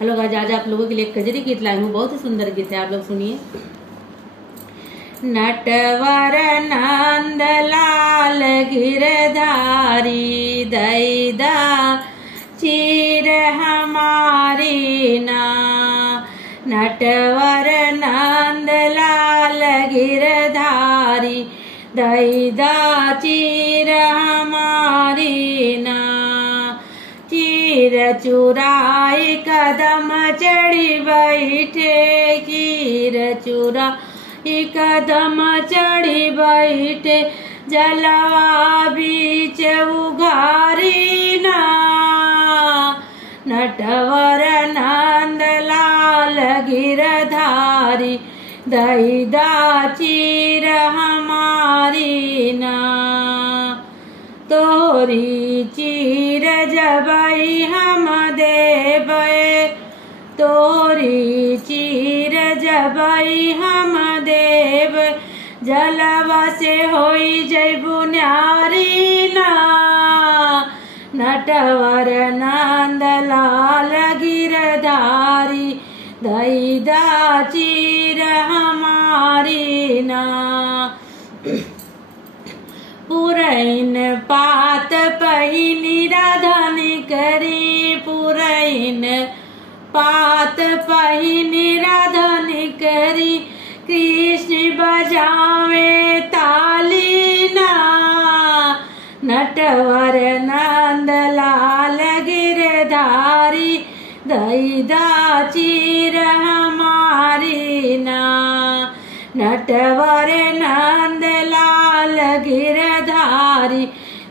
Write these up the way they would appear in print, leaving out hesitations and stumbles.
Hello guys, आज आप लोगों के लिए कजरी गीत लाई हूँ। बहुत ही सुंदर गीत है, आप लोग सुनिए। नटवर नंद लाल गिरधारी दैदा चीर हमारी ना। नटवर नंद लाल गिरधारी दैदा चीर हमारी ना। चीर चुराई कदम चढ़ी बैठे, चीर चुराई कदम चढ़ी बैठे, जलवा बीच उघारी ना। नटवर नंद लाल गिरधारी दैदा चीर हमारी ना। तोरी चीर जबई हम देबे, तोरी चीर जबई हम देब, जलवा से होई जैबु न्यारी ना। नटवर नंद लाल गिरधारी दैदा चीर हमारी ना। पुरैन पात पहिनी राधानी करी, पुरैन पात पहिनी राधानी करी, कृष्ण बजावे ताली ना। नटवर नंद लाल गिरधारी दैदा चीर हमारी ना। नटवर नंद लाल गिरधारी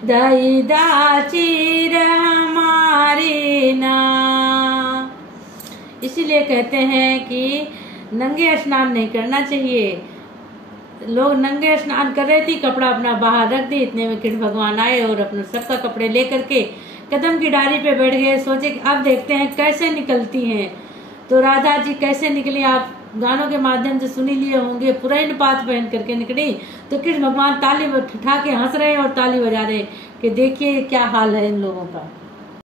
दैदा चीर हमारी ना। इसीलिए कहते हैं कि नंगे स्नान नहीं करना चाहिए। लोग नंगे स्नान कर रहे थे, कपड़ा अपना बाहर रख दी, इतने में कृष्ण भगवान आए और अपना सबका कपड़े ले करके कदम की डाली पे बैठ गए। सोचे कि अब देखते हैं कैसे निकलती हैं। तो राधा जी कैसे निकली आप गानों के माध्यम से सुनी लिए होंगे। पुरैन पात पहन करके निकली तो कृष्ण भगवान ताली ठा के हंस रहे और ताली बजा रहे कि देखिए क्या हाल है इन लोगों का।